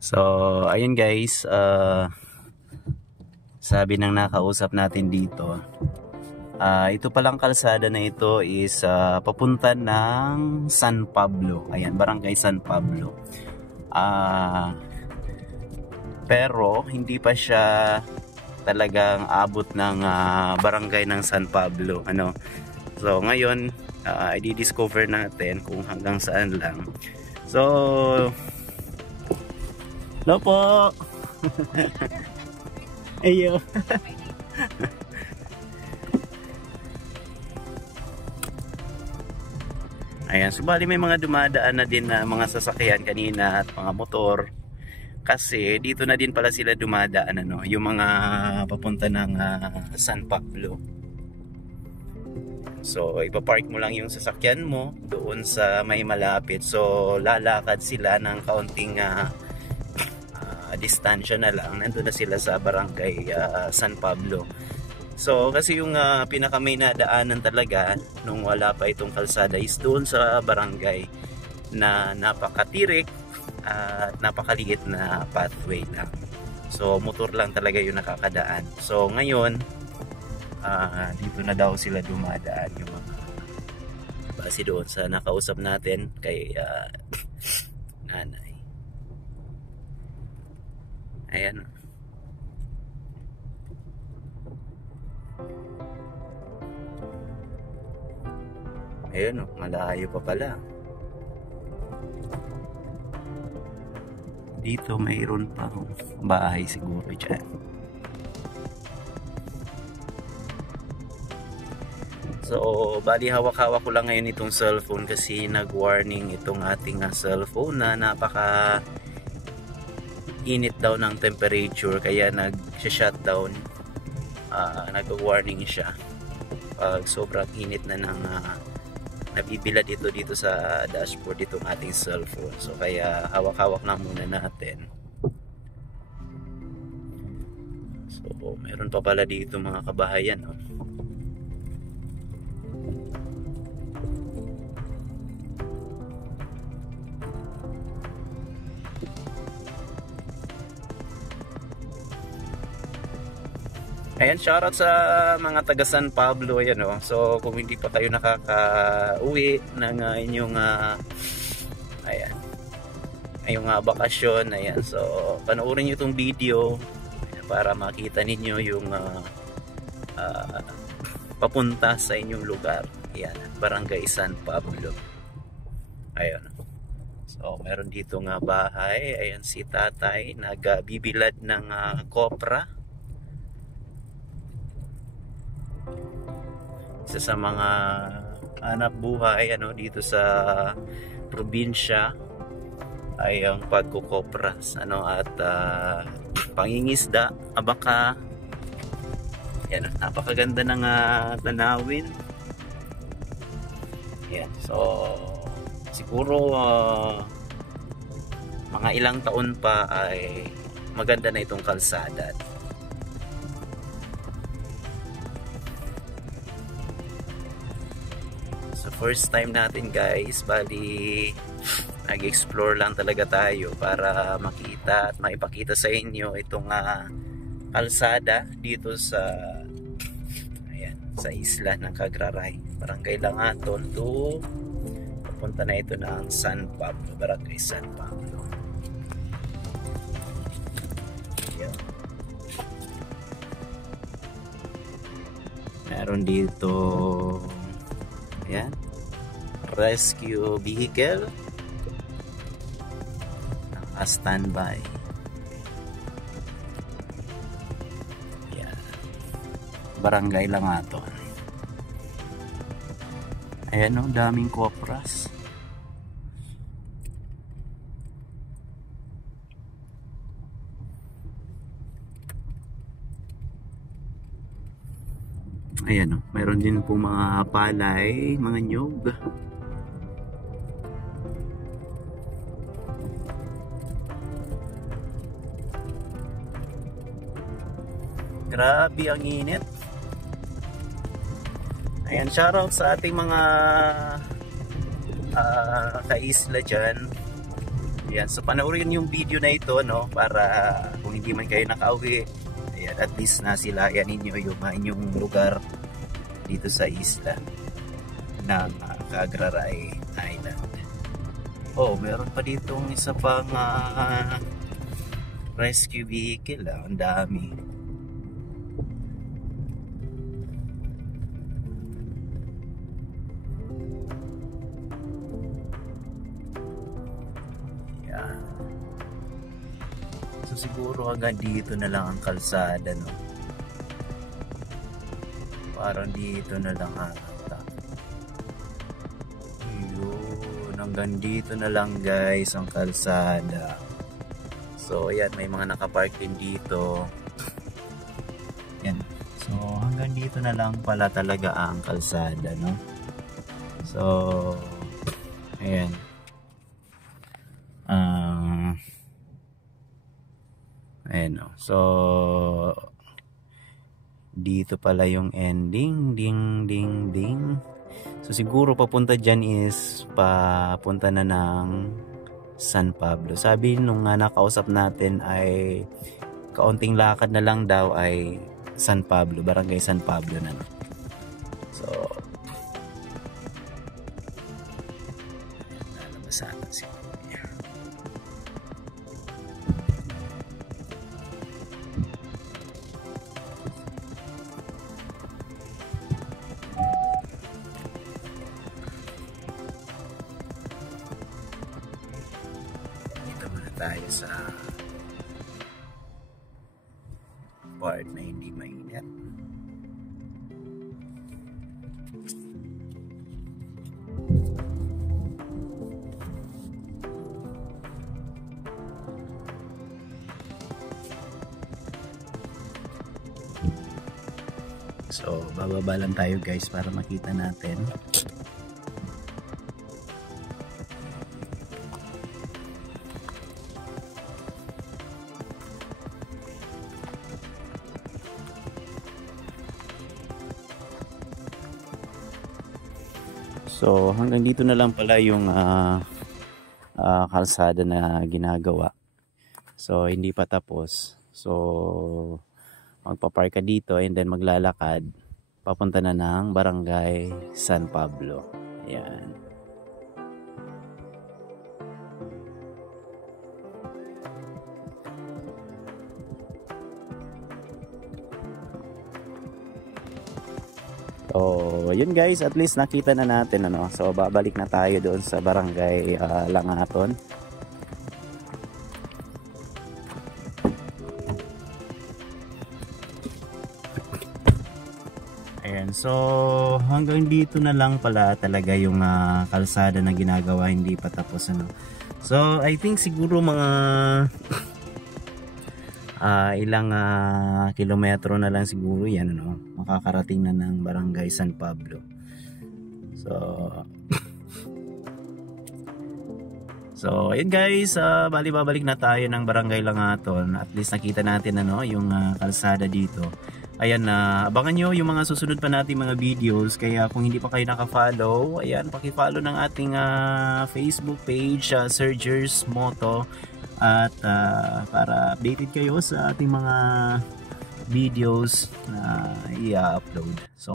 So, ayun guys, sabi ng nakausap natin dito, ito palang kalsada na ito is papunta ng San Pablo. Ayan, Barangay San Pablo. Pero hindi pa siya talagang abot ng barangay ng San Pablo. So, ngayon, i-discover natin kung hanggang saan lang. So, hello po. Ayo. Ayan, subali may mga dumadaan na din na mga sasakyan kanina at mga motor. Kasi dito na din pala sila dumadaan, yung mga papunta ng San Pablo. So, ipapark mo lang yung sasakyan mo doon sa may malapit. So, lalakad sila ng kaunting distansya na lang. Nandun na sila sa barangay San Pablo. So, kasi yung pinaka may nadaanan talaga nung wala pa itong kalsada is doon sa barangay na napakatirik at napakaliit na pathway lang. So, motor lang talaga yung nakakadaan. So, ngayon, dito na daw sila dumadaan yung mga base doon sa nakausap natin kay nanay. Ayan. Ayun, malayo pa pala. Dito mayroon pa bahay siguro dyan. So, bali hawak-hawak ko lang ngayon itong cellphone kasi nag-warning itong ating cellphone na napaka init daw ng temperature kaya nag-shutdown. Nag-warning siya pag sobrang init na ng nabibilad dito sa dashboard itong ating cellphone. So, kaya hawak-hawak lang muna natin. So, meron pa pala dito mga kabahayan, no? Ayan, shoutout sa mga taga San Pablo. Ayan, so kung hindi pa kayo nakaka-uwi ng inyong bakasyon, ayan, so panoorin nyo itong video para makita ninyo yung papunta sa inyong lugar. Ayan, Barangay San Pablo. Ayan, so meron dito nga bahay. Ayan si tatay nagbibilad ng kopra. Isa sa mga hanap buhay dito sa probinsya ay ang pagkukopras at pangingisda, abaka. Yan, napakaganda ng tanawin. Yan, so siguro mga ilang taon pa ay maganda na itong kalsada. First time natin guys, bali nag-explore lang talaga tayo para makita at maipakita sa inyo itong kalsada dito sa sa isla ng Cagraray, Barangay Langaton to papunta na ito ng San Pablo, Barangay San Pablo. Ayan. Meron dito, ayan, rescue vehicle standby. Yan, Barangay Langaton. Ayan, daming kopras. Ayan, mayroon din po mga palay, mga nyug. Grabe ang init. Ayan, shoutout sa ating mga kaisla dyan. Ayan, so panoorin yung video na ito, no, para kung hindi man kayo nakauwi, ayan, at least nasilayan ninyo yung inyong lugar dito sa isla ng Cagraray Island. Oh, meron pa ditong isa pang rescue vehicle, ang dami. Yan. So siguro hanggang dito na lang ang kalsada, no? Parang dito na lang ata. Yun, hanggang dito na lang guys ang kalsada. So ayan, may mga nakapark din dito. Yan. So hanggang dito na lang pala talaga ang kalsada, no? So ayan. Ayan, no? So dito pala yung ending, ding ding ding. So siguro papunta dyan is papunta na ng San Pablo. Sabi nung nakausap natin ay kaunting lakad na lang daw ay San Pablo, Barangay San Pablo na, no? So lalabas natin si Kuya. Dito muna tayo sa part na hindi mainit. So bababa lang tayo guys para makita natin. So hanggang dito na lang pala yung kalsada na ginagawa. So hindi pa tapos. So magpapark ka dito and then maglalakad papunta na ng Barangay San Pablo. Ayan. So, yun guys, at least nakita na natin, ano. So, babalik na tayo doon sa Barangay Langaton. Ayan, so hanggang dito na lang pala talaga yung kalsada na ginagawa, hindi pa tapos, ano. So, I think siguro mga ilang kilometro na lang siguro yan, ano, makakarating na ng Barangay San Pablo. So ayun guys, bali babalik na tayo ng Barangay Langaton. At least nakita natin, ano, yung kalsada dito. Ayan, abangan nyo yung mga susunod pa nating mga videos. Kaya kung hindi pa kayo naka-follow, ayan, paki-follow ng ating Facebook page, Sergers Moto. At para updated kayo sa ating mga videos na i-upload. So